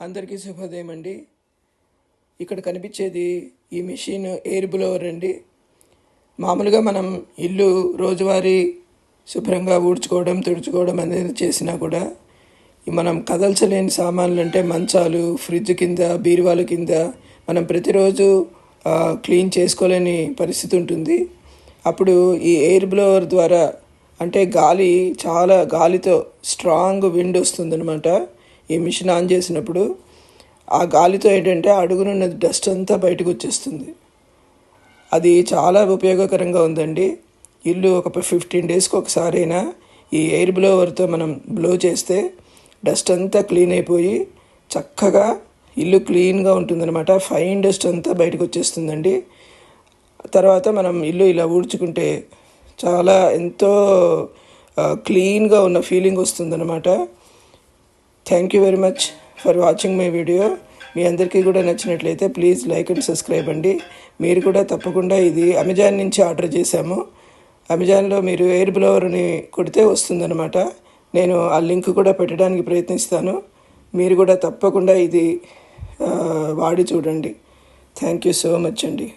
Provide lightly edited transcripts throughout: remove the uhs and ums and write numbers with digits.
అందరికీ శుభోదయం అండి. ఇక్కడ కనిపించేది ఈ మిషన్ ఎయిర్ బ్లోవర్ అండి. మామూలుగా మనం ఇల్లు రోజువారీ శుభ్రంగా ఊడ్చుకోవడం తుడుచుకోవడం అనేది చేసినా కూడా మనం కదల్చలేని సామాన్లు అంటే మంచాలు, ఫ్రిడ్జ్ కింద, బీరువాల కింద మనం ప్రతిరోజు క్లీన్ చేసుకోలేని పరిస్థితి ఉంటుంది. అప్పుడు ఈ ఎయిర్ బ్లోవర్ ద్వారా అంటే చాలా గాలితో స్ట్రాంగ్ విండ్ వస్తుందన్నమాట. ఈ మిషన్ ఆన్ చేసినప్పుడు ఆ గాలితో ఏంటంటే అడుగునున్న డస్ట్ అంతా బయటకు వచ్చేస్తుంది. అది చాలా ఉపయోగకరంగా ఉందండి. ఇల్లు ఒక 15 డేస్కి ఒకసారైనా ఈ ఎయిర్ బ్లోవర్తో మనం బ్లో చేస్తే డస్ట్ అంతా క్లీన్ అయిపోయి చక్కగా ఇల్లు క్లీన్గా ఉంటుందన్నమాట. ఫైన్ డస్ట్ అంతా బయటకు వచ్చేస్తుందండి. తర్వాత మనం ఇల్లు ఇలా ఊడ్చుకుంటే చాలా ఎంతో క్లీన్గా ఉన్న ఫీలింగ్ వస్తుందన్నమాట. Thank you very much for watching my video. మీ అందరికీ కూడా నచ్చినట్లయితే ప్లీజ్ లైక్ అండ్ సబ్స్క్రైబ్ అండి. మీరు కూడా తప్పకుండా ఇది అమెజాన్ నుంచి ఆర్డర్ చేశాము. అమెజాన్లో మీరు ఎయిర్ బ్లోవర్ని కొడితే వస్తుందన్నమాట. నేను ఆ లింక్ కూడా పెట్టడానికి ప్రయత్నిస్తాను. మీరు కూడా తప్పకుండా ఇది వాడి చూడండి. థ్యాంక్ యూ సో మచ్ అండి.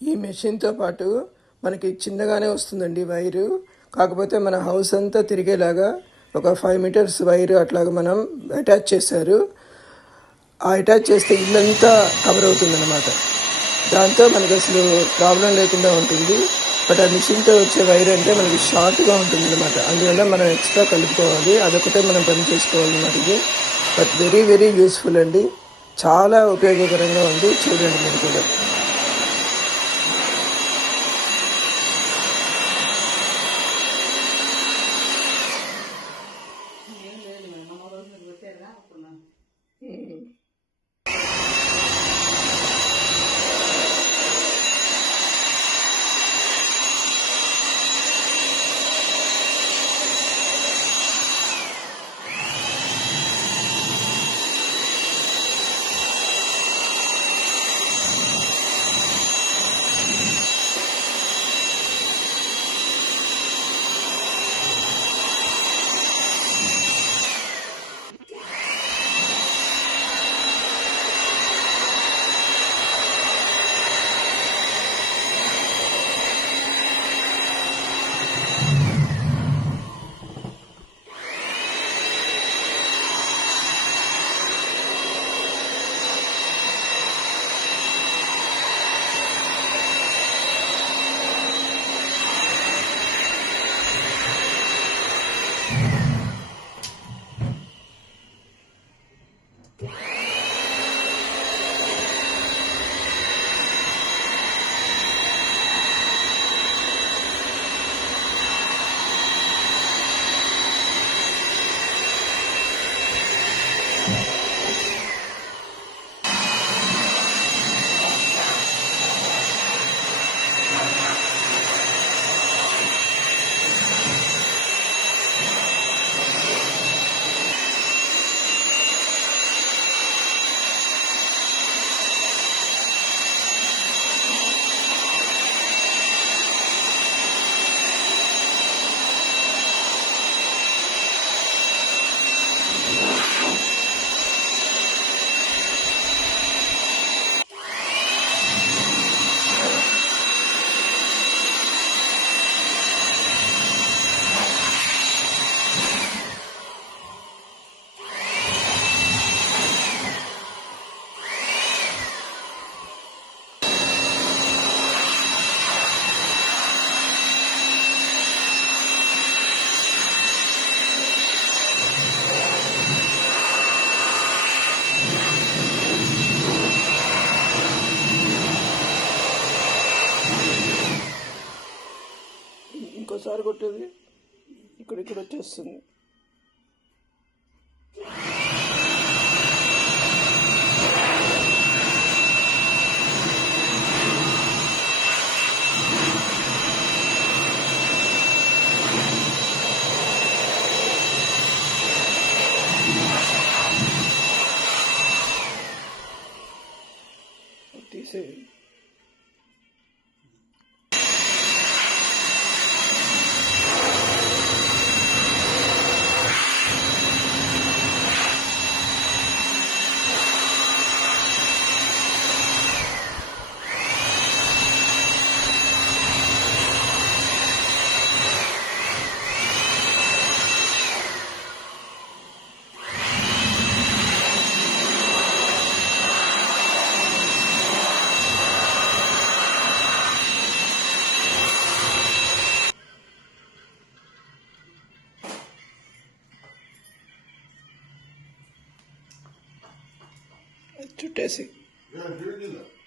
ఈ మెషిన్తో పాటు మనకి చిన్నగానే వస్తుందండి వైరు. కాకపోతే మన హౌస్ అంతా తిరిగేలాగా ఒక 5 మీటర్స్ వైరు అట్లాగా మనం అటాచ్ చేశారు. ఆ అటాచ్ చేస్తే ఇల్లంతా కవర్ అవుతుందన్నమాట. దాంతో మనకు అసలు ప్రాబ్లం లేకుండా ఉంటుంది. బట్ ఆ మిషన్తో వచ్చే వైర్ అంటే మనకి షార్ట్గా ఉంటుంది అనమాట. అందువల్ల మనం ఎక్స్ట్రా కలుపుకోవాలి. అదొకటే మనం పని చేసుకోవాలన్నమాట. ఇది బట్ వెరీ వెరీ యూస్ఫుల్ అండి. చాలా ఉపయోగకరంగా ఉంది. చూడండి మీరు కూడా. ఇంకోసారి కొట్టేది ఇక్కడ వచ్చేస్తుంది. తీసేయండి. చుట్టేసి. Ja, schön gesagt.